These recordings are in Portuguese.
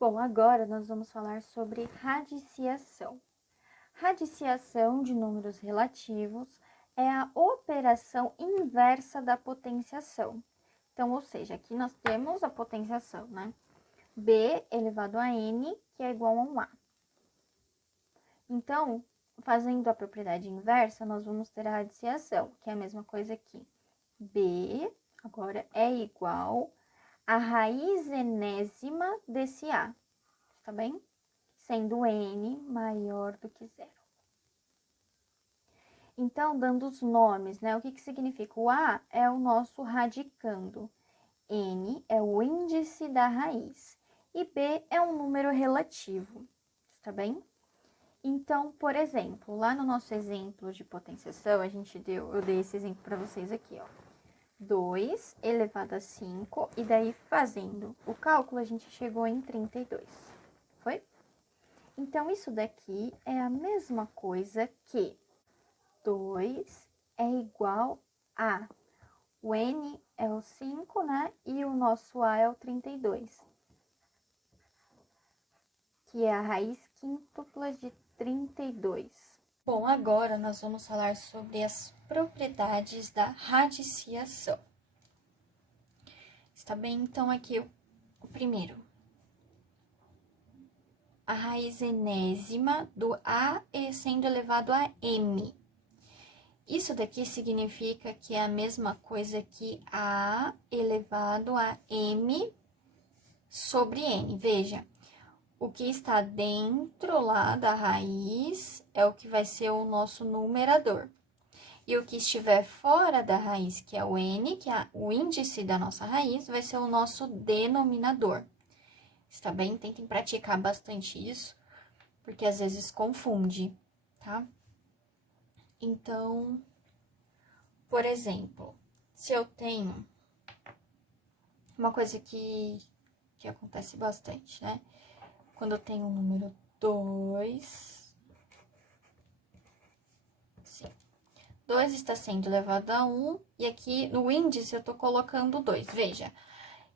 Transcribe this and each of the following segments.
Bom, agora nós vamos falar sobre radiciação. Radiciação de números relativos é a operação inversa da potenciação. Então, ou seja, aqui nós temos a potenciação, né? B elevado a n, que é igual a 1a. Então, fazendo a propriedade inversa, nós vamos ter a radiciação, que é a mesma coisa aqui. B agora é igual a raiz enésima desse a, tá bem? Sendo n maior do que zero. Então, dando os nomes, né? O que significa? O a é o nosso radicando, n é o índice da raiz e b é um número relativo, tá bem? Então, por exemplo, lá no nosso exemplo de potenciação, eu dei esse exemplo para vocês aqui, ó. 2 elevado a 5, e daí fazendo o cálculo, a gente chegou em 32, foi? Então, isso daqui é a mesma coisa que 2 é igual a... O n é o 5, né? E o nosso a é o 32, que é a raiz quíntupla de 32. Bom, agora nós vamos falar sobre as propriedades da radiciação. Está bem? Então, aqui o primeiro. A raiz enésima do a sendo elevado a m. Isso daqui significa que é a mesma coisa que a elevado a m sobre n. Veja, o que está dentro lá da raiz é o que vai ser o nosso numerador. E o que estiver fora da raiz, que é o n, que é o índice da nossa raiz, vai ser o nosso denominador. Está bem? Tentem praticar bastante isso, porque às vezes confunde, tá? Então, por exemplo, se eu tenho uma coisa que acontece bastante, né? Quando eu tenho o número 2, sim. 2 está sendo elevado a 1, e aqui no índice eu tô colocando 2. Veja,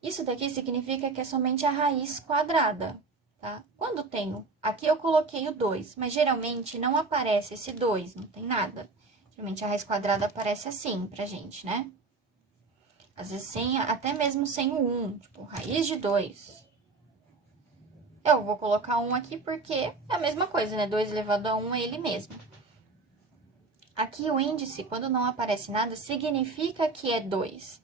isso daqui significa que é somente a raiz quadrada, tá? Quando tenho, aqui eu coloquei o 2, mas geralmente não aparece esse 2, não tem nada. Geralmente a raiz quadrada aparece assim pra gente, né? Às vezes até mesmo sem o 1, tipo, raiz de 2. Eu vou colocar 1 aqui porque é a mesma coisa, né? 2 elevado a 1 é ele mesmo. Aqui o índice, quando não aparece nada, significa que é 2,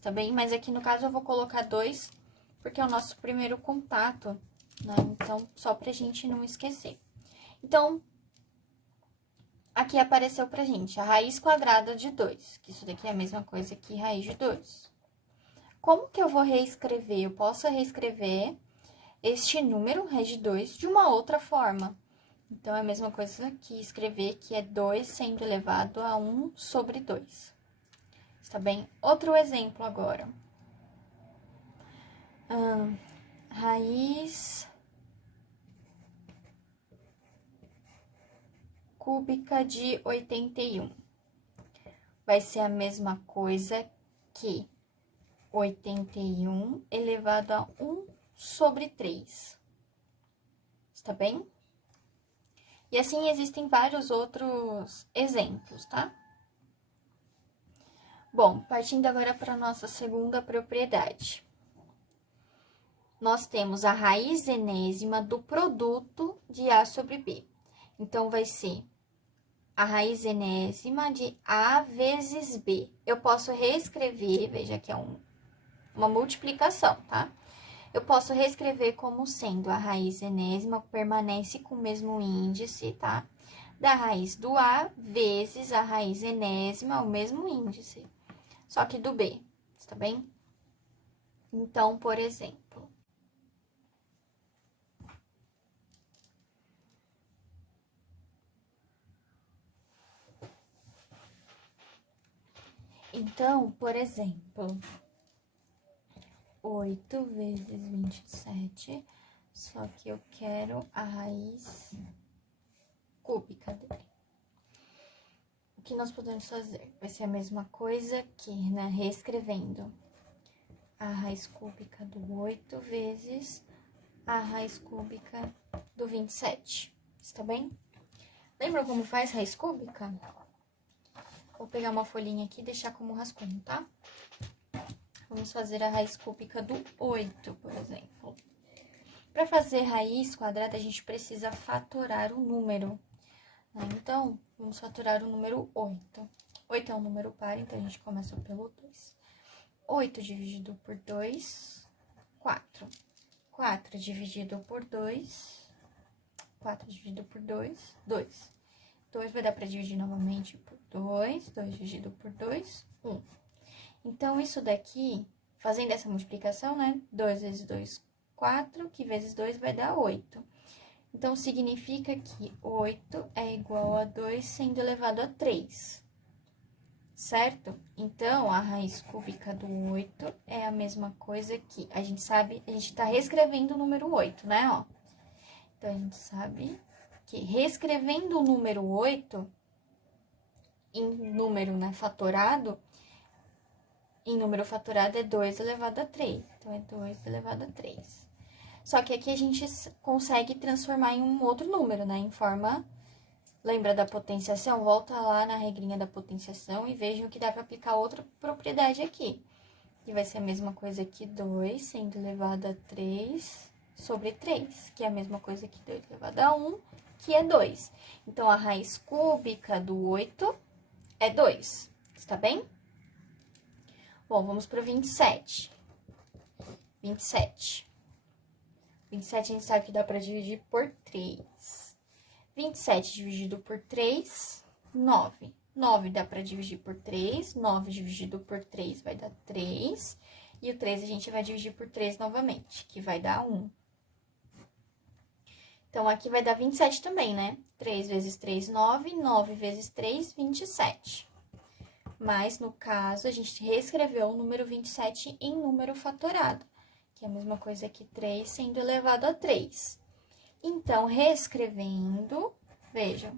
tá bem? Mas aqui no caso eu vou colocar 2 porque é o nosso primeiro contato, né? Então, só pra gente não esquecer. Então, aqui apareceu pra gente a raiz quadrada de 2, que isso daqui é a mesma coisa que raiz de 2. Como que eu vou reescrever? Eu posso reescrever este número, raiz de 2, de uma outra forma. Então, é a mesma coisa que escrever que é 2 sendo elevado a 1 sobre 2. Está bem? Outro exemplo agora. Raiz cúbica de 81. Vai ser a mesma coisa que 81 elevado a 1 sobre 3. Está bem? E assim existem vários outros exemplos, tá? Bom, partindo agora para a nossa segunda propriedade. Nós temos a raiz enésima do produto de A sobre B. Então, vai ser a raiz enésima de A vezes B. Eu posso reescrever, veja que é uma multiplicação, tá? Eu posso reescrever como sendo a raiz enésima, permanece com o mesmo índice, tá? Da raiz do A vezes a raiz enésima, o mesmo índice, só que do B, tá bem? Então, por exemplo, por exemplo, 8 vezes 27, só que eu quero a raiz cúbica dele. O que nós podemos fazer? Vai ser a mesma coisa aqui, né? Reescrevendo. A raiz cúbica do 8 vezes a raiz cúbica do 27, está bem? Lembra como faz raiz cúbica? Vou pegar uma folhinha aqui e deixar como rascunho, tá? Vamos fazer a raiz cúbica do 8, por exemplo. Para fazer raiz quadrada, a gente precisa fatorar o número, né? Então, vamos fatorar o número 8. 8 é um número par, então a gente começa pelo 2. 8 dividido por 2, 4. 4 dividido por 2, 4 dividido por 2, 2. 2 vai dar para dividir novamente por 2, 2 dividido por 2, 1. Então, isso daqui, fazendo essa multiplicação, né? 2 vezes 2, 4, que vezes 2 vai dar 8. Então, significa que 8 é igual a 2 sendo elevado a 3. Certo? Então, a raiz cúbica do 8 é a mesma coisa que a gente sabe, a gente tá reescrevendo o número 8, né, ó? Então, a gente sabe que reescrevendo o número 8 em número, né, fatorado, em número fatorado é 2 elevado a 3. Então, é 2 elevado a 3. Só que aqui a gente consegue transformar em um outro número, né, em forma... Lembra da potenciação? Volta lá na regrinha da potenciação e vejam que dá para aplicar outra propriedade aqui. Que vai ser a mesma coisa que 2 sendo elevado a 3 sobre 3, que é a mesma coisa que 2 elevado a 1, que é 2. Então, a raiz cúbica do 8 é 2, está bem? Bom, vamos para o 27. 27 a gente sabe que dá para dividir por 3. 27 dividido por 3, 9. 9 dá para dividir por 3, 9 dividido por 3 vai dar 3, e o 3 a gente vai dividir por 3 novamente, que vai dar 1. Então, aqui vai dar 27 também, né? 3 vezes 3, 9, 9 vezes 3, 27. Mas, no caso, a gente reescreveu o número 27 em número fatorado, que é a mesma coisa que 3 sendo elevado a 3. Então, reescrevendo, vejam,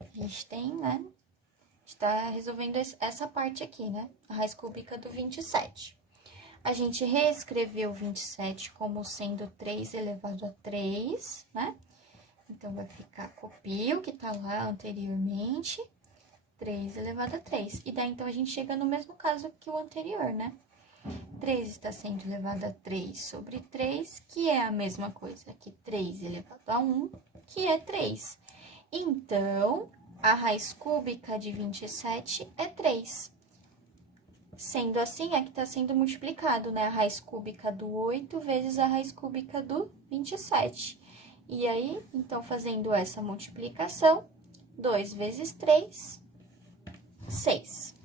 a gente tem, né? Está resolvendo essa parte aqui, né? A raiz cúbica do 27. A gente reescreveu 27 como sendo 3 elevado a 3, né? Então, vai ficar, copia o que tá lá anteriormente, 3 elevado a 3. E daí, então, a gente chega no mesmo caso que o anterior, né? 3 está sendo elevado a 3 sobre 3, que é a mesma coisa que 3 elevado a 1, que é 3. Então, a raiz cúbica de 27 é 3. Sendo assim, aqui está sendo multiplicado, né? A raiz cúbica do 8 vezes a raiz cúbica do 27. E aí, então, fazendo essa multiplicação, 2 vezes 3, 6.